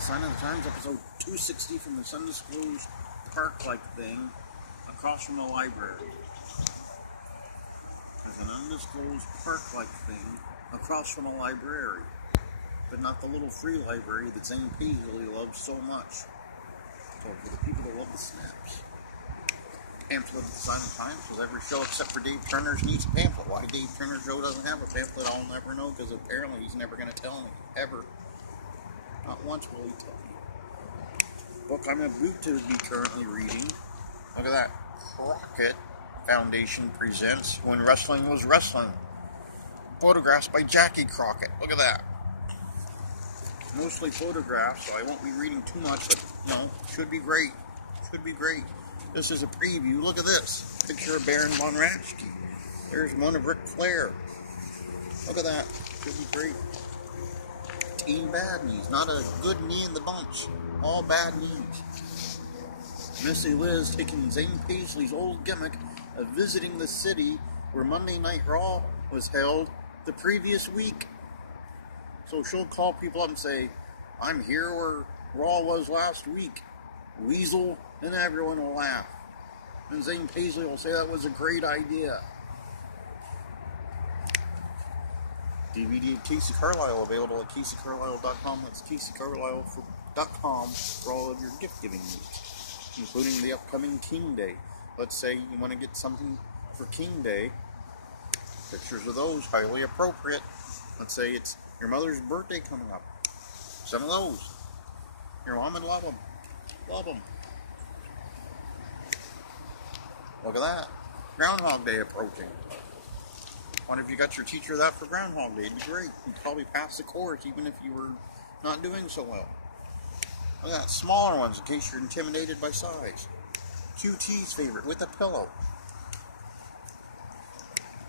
the Sign of the Times, episode 260 from this undisclosed park-like thing across from the library. There's an undisclosed park-like thing across from a library, but not the little free library that Zane Pasley loves so much. So for the people that love the snaps. Pamphlet of the Sign of the Times was every show except for Dave Turner's needs a pamphlet. Why Dave Turner's show doesn't have a pamphlet, I'll never know, because apparently he's never going to tell me, ever. Not once will he tell me. Book I'm about to be currently reading. Look at that. Crockett Foundation presents When Wrestling Was Wrestling. Photographs by Jackie Crockett. Look at that. Mostly photographs, so I won't be reading too much, but, should be great. Should be great. This is a preview. Look at this. Picture of Baron Von Raschke. There's one of Ric Flair. Look at that. Should be great. Team bad knees. Not a good knee in the bunch. All bad knees. Missy Liz taking Zane Pasley's old gimmick of visiting the city where Monday Night Raw was held the previous week. So she'll call people up and say, I'm here where Raw was last week. Weasel, and everyone will laugh. And Zane Pasley will say that was a great idea. DVD of Casey Carlisle available at KCCarlisle.com. That's KCCarlisle.com for all of your gift-giving needs, including the upcoming King Day. Let's say you want to get something for King Day. Pictures of those, highly appropriate. Let's say it's your mother's birthday coming up. Some of those. Your mom would love them. Love them. Look at that. Groundhog Day approaching. Wonder if you got your teacher that for Groundhog Day. It'd be great. You'd probably pass the course even if you were not doing so well. Look at that. Smaller ones in case you're intimidated by size. QT's favorite with a pillow.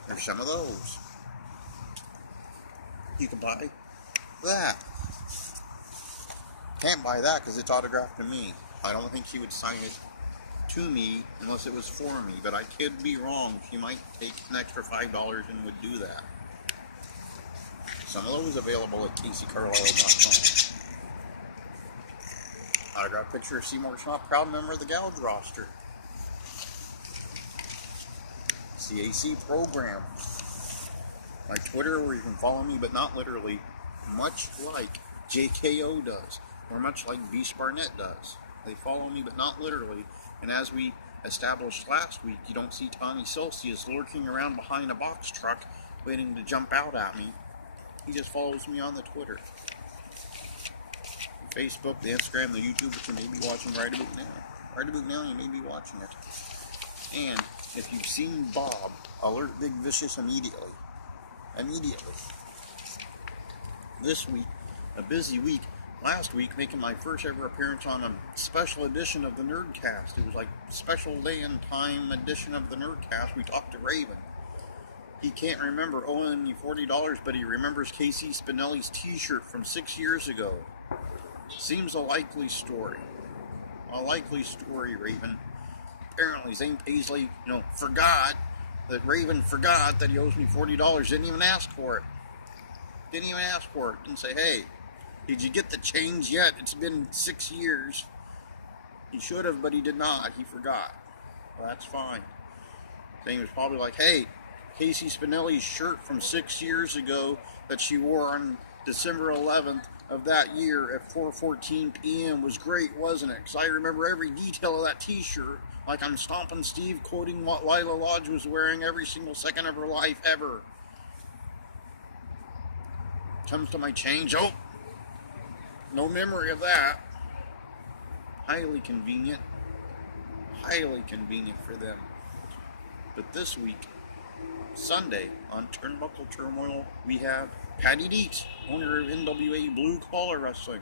There's some of those. You can buy that. Can't buy that because it's autographed to me. I don't think he would sign it to me unless it was for me, but I could be wrong. She might take an extra $5 and would do that. Some of those available at KCCarlisle.com. Autographed picture of Seymour Schott, proud member of the Gouge roster. CAC program. My Twitter, where you can follow me, but not literally, much like JKO does, or much like Beast Barnett does. They follow me, but not literally. And as we established last week, you don't see Tommy Celsius lurking around behind a box truck waiting to jump out at me. He just follows me on the Twitter. The Facebook, the Instagram, the YouTube, which you may be watching right about now. Right about now, you may be watching it. And if you've seen Bob, alert Big Vicious immediately. Immediately. This week, a busy week. Last week, making my first ever appearance on a special edition of the Nerdcast. It was like special day and time edition of the Nerdcast. We talked to Raven. He can't remember owing me $40, but he remembers KC Spinelli's t-shirt from 6 years ago. Seems a likely story. A likely story, Raven. Apparently, Zane Pasley, forgot that Raven forgot that he owes me $40. Didn't even ask for it. Didn't even ask for it. Didn't say, hey, did you get the change yet? It's been 6 years. He should have, but he did not. He forgot. Well, that's fine. Zane was probably like, hey, Casey Spinelli's shirt from 6 years ago that she wore on December 11th of that year at 4:14 p.m. was great, wasn't it? Because I remember every detail of that t-shirt, like I'm Stompin' Steve quoting what Lila Lodge was wearing every single second of her life ever. Comes to my change. Oh, no memory of that. Highly convenient. Highly convenient for them. But this week, Sunday, on Turnbuckle Turmoil, we have Patty Dietz, owner of NWA Blue Collar Wrestling.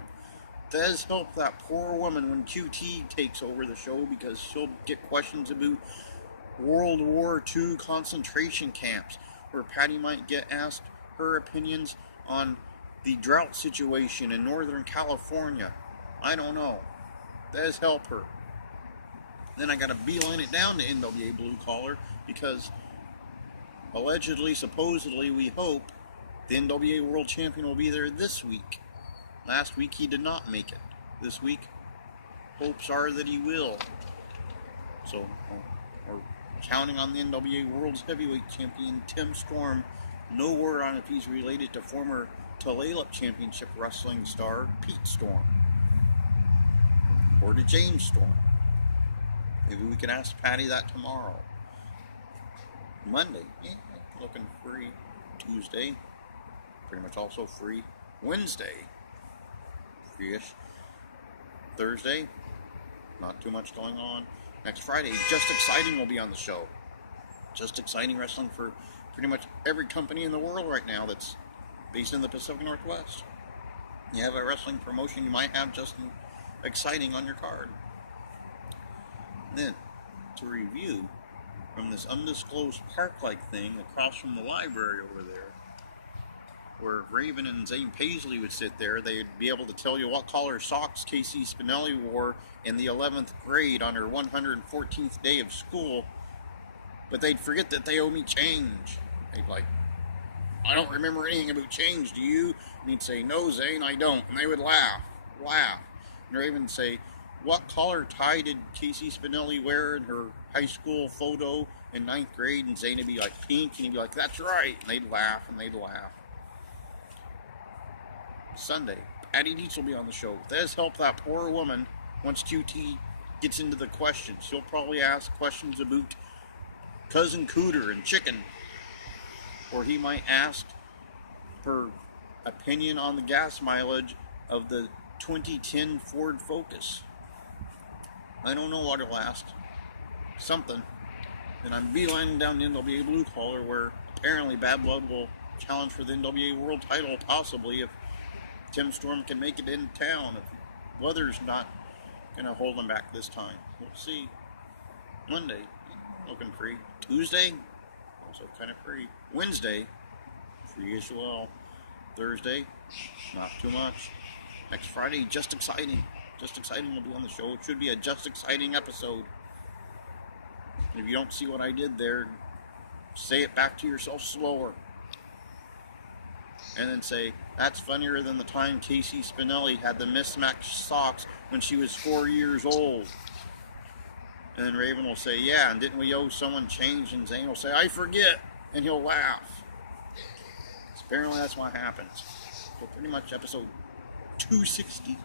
Does help that poor woman when QT takes over the show because she'll get questions about World War II concentration camps, where Patty might get asked her opinions on the drought situation in Northern California. I don't know. Does help her. Then I got to beeline it down to NWA Blue Collar because allegedly, supposedly, we hope the NWA World Champion will be there this week. Last week he did not make it. this week. Hopes are that he will. So, we're counting on the NWA World's Heavyweight Champion Tim Storm. No word on if he's related to former Tulalip Championship Wrestling star Pete Storm. Or to James Storm. Maybe we can ask Patty that tomorrow. Monday, looking free. Tuesday, pretty much also free. Wednesday, free-ish. Thursday, not too much going on. Next Friday, Just Exciting will be on the show. Just Exciting wrestling for pretty much every company in the world right now that's based in the Pacific Northwest. You have a wrestling promotion, you might have Just Exciting on your card. Then, to review, from this undisclosed park-like thing across from the library over there, where Raven and Zane Pasley would sit there, they'd be able to tell you what color socks KC Spinelli wore in the 11th grade on her 114th day of school, but they'd forget that they owe me change. They'd be like, I don't remember anything about change, do you? And he'd say, no, Zane, I don't. And they would laugh. And Raven would say, what color tie did KC Spinelli wear in her high school photo in 9th grade? And Zane would be like, pink. And he'd be like, that's right. And they'd laugh. Sunday, Patty Dietz will be on the show. With his help, that poor woman, once QT gets into the questions, she'll probably ask questions about Cousin Cooter and chicken. Or he might ask her opinion on the gas mileage of the 2010 Ford Focus. I don't know what he'll ask. Something. And I'm beelining down the NWA Blue Collar, where apparently Bad Blood will challenge for the NWA World title, possibly, if Tim Storm can make it in town, if weather's not going to hold him back this time. We'll see. Monday, looking free. Tuesday, also kind of free. Wednesday, free as well. Thursday, not too much. Next Friday, Just Exciting. Just Exciting will be on the show. It should be a Just Exciting episode. If you don't see what I did there, say it back to yourself slower. And then say, that's funnier than the time KC Spinelli had the mismatched socks when she was 4 years old. And then Raven will say, yeah, and didn't we owe someone change? And Zane will say, I forget. And he'll laugh. Apparently that's what happens. So pretty much episode 260.